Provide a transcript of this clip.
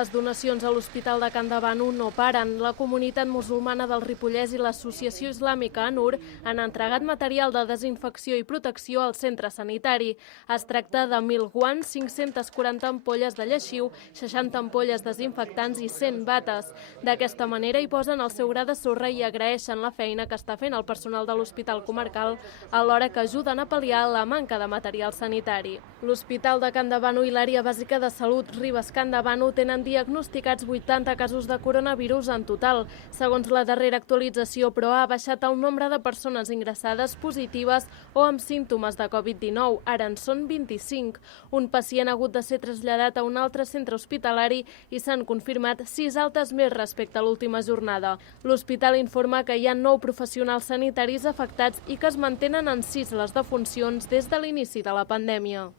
Les donacions a l'Hospital de Can Davano no paren. La comunitat musulmana del Ripollès i l'Associació Islàmica ANUR han entregat material de desinfecció i protecció al centre sanitari. Es tracta de 1.000 guants, 540 ampolles de lleixiu, 60 ampolles desinfectants i 100 bates. D'aquesta manera hi posen el seu gra de sorra i agraeixen la feina que està fent el personal de l'Hospital Comarcal alhora que ajuden a pal·liar la manca de material sanitari. L'Hospital de Can Davano i l'àrea bàsica de salut Ribes Can Davano tenen diagnosticats 80 casos de coronavirus en total. Segons la darrera actualització, però, ha baixat el nombre de persones ingressades positives o amb símptomes de Covid-19. Ara en són 25. Un pacient ha hagut de ser traslladat a un altre centre hospitalari i s'han confirmat 6 altes més respecte a l'última jornada. L'hospital informa que hi ha 9 professionals sanitaris afectats i que es mantenen en 6 les defuncions des de l'inici de la pandèmia.